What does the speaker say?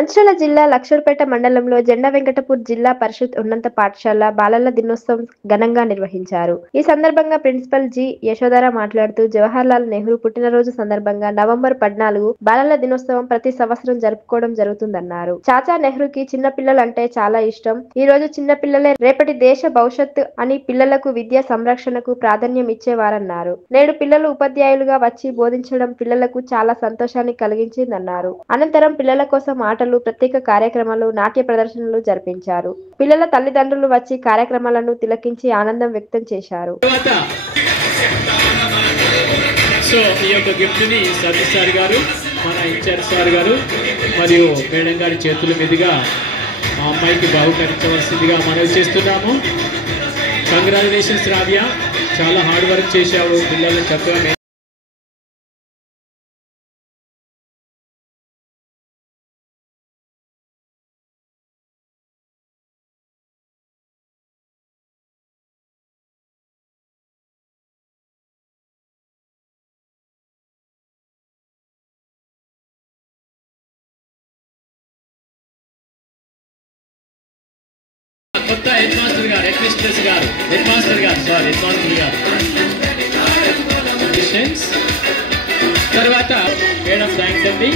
మంచిర్యాల జిల్లా లక్షర్పేట మండలంలో జెండా వెంకటపూర్ జిల్లా పరిషత్ ఉన్నత పాఠశాల బాలల దినోత్సవం ఘనంగా నిర్వహించారు. ఈ సందర్భంగా ప్రిన్సిపల్ జి. యశోధర మాట్లాడుతూ జవహర్లాల్ నెహ్రూ పుట్టినరోజు సందర్భంగా నవంబర్ 14 బాలల దినోత్సవం ప్రతి సంవత్సరం జరుపుకోవడం జరుగుతుందన్నారు. చాచా నెహ్రూకి చిన్న పిల్లలంటే చాలా ఇష్టం. ఈ రోజు చిన్న పిల్లలే రేపటి దేశ భవిష్యత్తు అని పిల్లలకు విద్యా సంరక్షణకు ప్రాధాన్యం ఇచ్చేవారన్నారు. నేడు పిల్లలు ఉపాధ్యాయులుగా వచ్చి బోధించడం పిల్లలకు చాలా సంతోషాన్ని కలిగించిందన్నారు. అనంతరం పిల్లల కోసం ఆటలు, ప్రత్యేక కార్యక్రమాలు, నాట్య ప్రదర్శనలు జరిపించారు. పిల్లల తల్లిదండ్రులు వచ్చి కార్యక్రమాలను తిలకించి ఆనందం వ్యక్తం చేశారు. మన ఇన్ఛార్జ్ సార్ గారు మరియు మేడం గారి చేతుల మీదుగా ఆ అమ్మాయికి బహుకరించవలసిందిగా మనవి చేస్తున్నాము. కంగ్రాచులేషన్స్ రావ్య, చాలా హార్డ్ వర్క్ చేశావు. పిల్లలు చక్కగా కొత్త హెడ్ మాస్టర్ గారు తర్వాత మేడం థ్యాంక్స్ అండి.